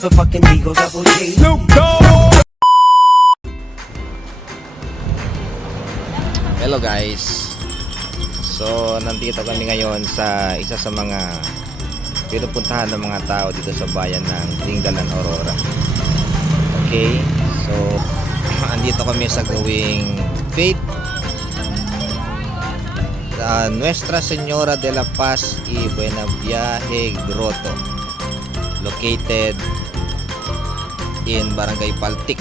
motherfucking Eagle Double G. Hello guys. So nandito kami ngayon sa isa sa mga pinupuntahan ng mga tao dito sa bayan ng Dingalan, Aurora. Okay. So andito kami sa gawing Faith Nuestra Señora de la Paz y Buenaviaje Grotto, located in Barangay Paltik.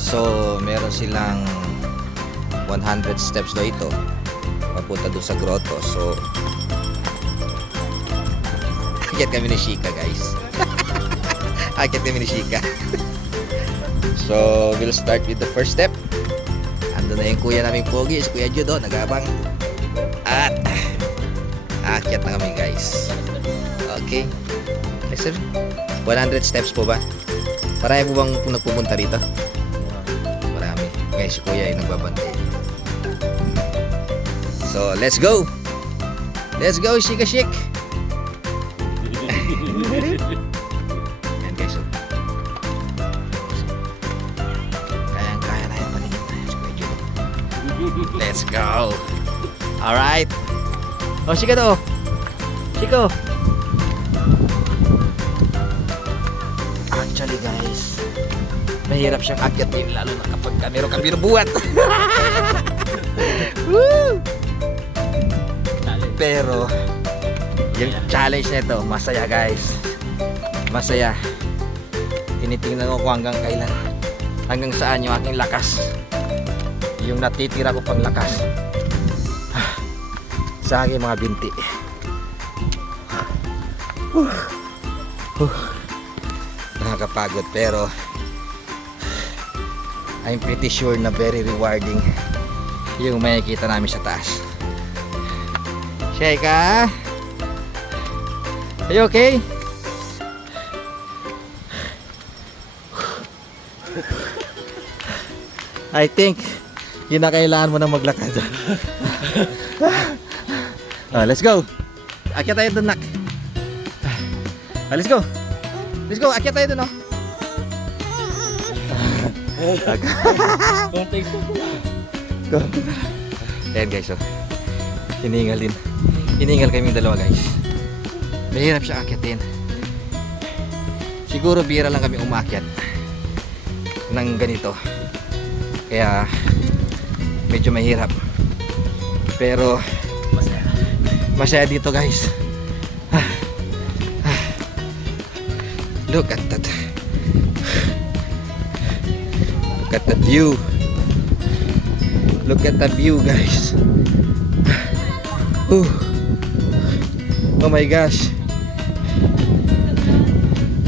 So meron silang 100 steps daw ito papunta doon sa grotto. So akyat kami ni Shika guys. Akyat kami ni Shika. So we'll start with the first step. Ando na yung kuya naming pogi, si Kuya Judo, nag-abang. At akyat na kami guys. Okay. Listen, 100 steps po ba? Marami po bang nagpupunta rito? Marami. Guys, si Kuya ay nagbabantay. So, let's go! Let's go, Shika Shik! Ayan guys, so. Kayang-kaya na yung paningin tayo si Kuya Judo. Let's go! Alright! Oh, Shika to! Shiko! Actually guys, mahirap siyang akyat din, lalo na kapag meron kang binubuhat. Woo! Pero yung challenge nito, masaya guys. Masaya. Tinitingnan ko kung hanggang saan yung aking lakas, yung natitira ko pang lakas sa aking mga binti. Nakakapagod pero I'm pretty sure na very rewarding yung makikita namin sa taas. Sheka, are you okay? I think yun na kailangan mo na maglakad. Let's go. Akyat tayo dun, nak. Let's go. Let's go. Akyat tayo dun, oh. Ayan guys, oh. Hiningal kami dalawa guys. Mahirap siya akyatin. Siguro bira lang kami umakyat ng ganito, kaya medyo mahirap, pero masaya dito guys. Look at that. Look at the view. Look at the view guys. Oh my gosh.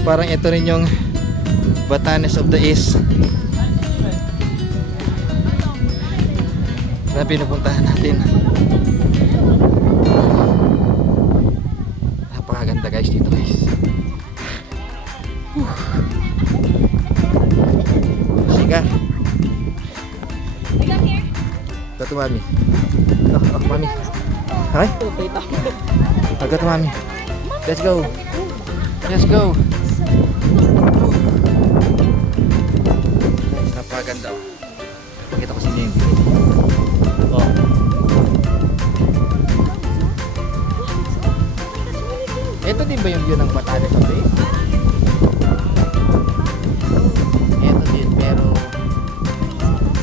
Parang ito rin yung Batanes of the East na pinupuntahan natin. Napakaganda guys dito guys. Shika, go to mommy. Oh mommy. Hi. Go to mommy. Let's go. Let's go. Napakaganda. Pakita ko sa inyo. Oh. Ito din ba yung view ng Batanes of the East? Ito din, pero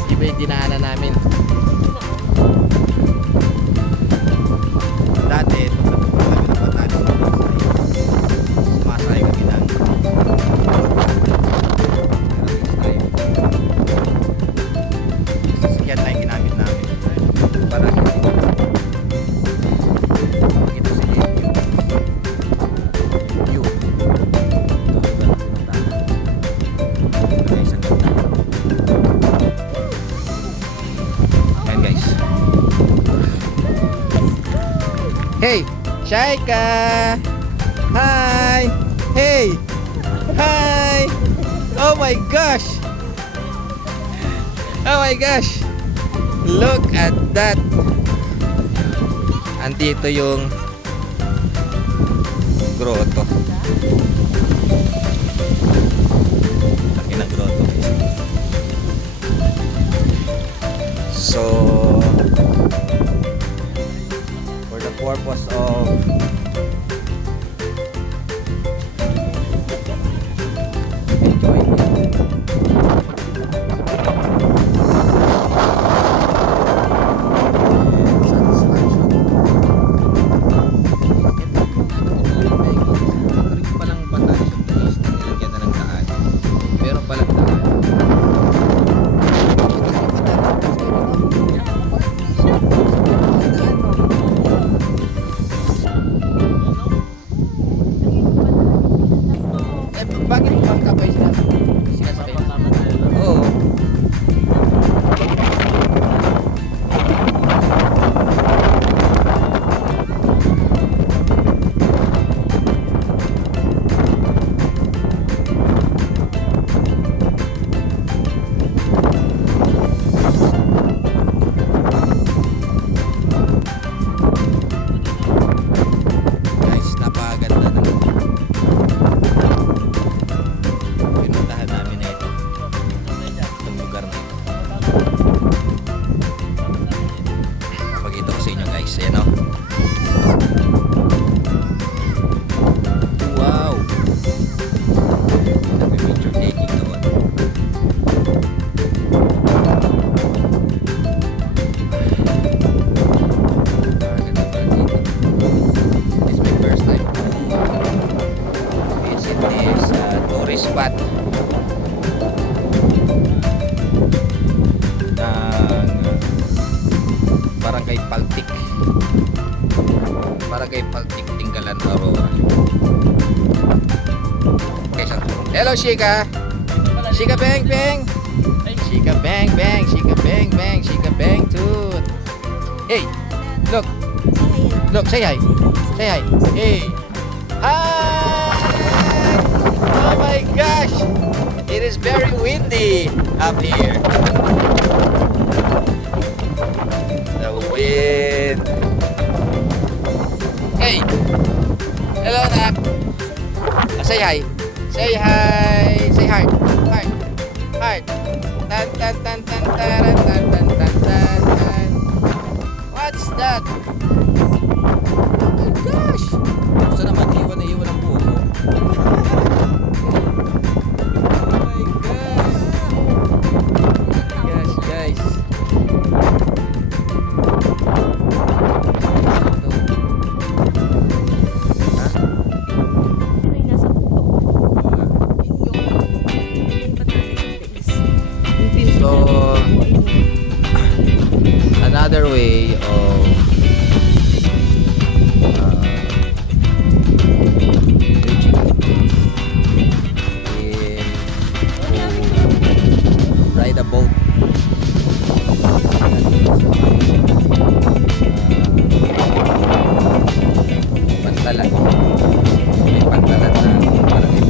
iba yung dinaanan namin. Dati, pag napupunta kami ng Batanes of the East, sumasakay kami ng sasakyan na yung ginamit namin para makita sa inyo view. Ayan guys. Hey, Shaika! Hi! Hey! Hi! Oh my gosh! Oh my gosh! Look at that! Andito yung grotto. Laki ng grotto. So, for the purpose of enjoying it, bakit bangka ba yung sinasakay? Oo. Guys, napakaganda ng pinuntahan namin na ito. Itong lugar na ito. Pakita ko sa inyo guys. Ayan o. Wow! Nag-picture taking doon. Napakaganda pala dito. This is my first time to visit this tourist spot ng Barangay Paltik, Tinggalan, Aurora. Okay, so, hello Shika! Shika bang bang! Shika bang bang! Shika bang bang! Shika bang toot! Hey! Look! Look! Say hi! Say hi! Hey! Hi! Oh my gosh! It is very windy up here. The wind. Hey! Hello, Nak! Say hi! Say hi! Say heart! Heart! Heart! Tan tan tan tan taran tan tan tan tan tan. What's that? Oh my gosh! Gusto naman iwan na iwan ang buho. Oh my gosh! Yes, guys. So, another way of reaching is to ride a boat. Pantalan. May pantalan na parang may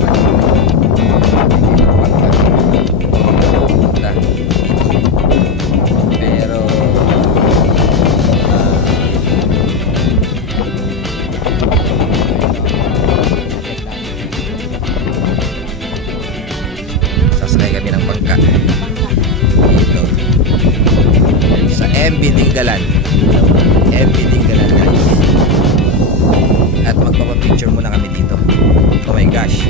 pero sasakay kami ng bangka dito sa MB Tinggalan. MB Tinggalan guys, at magpapapicture muna kami dito. Oh my gosh,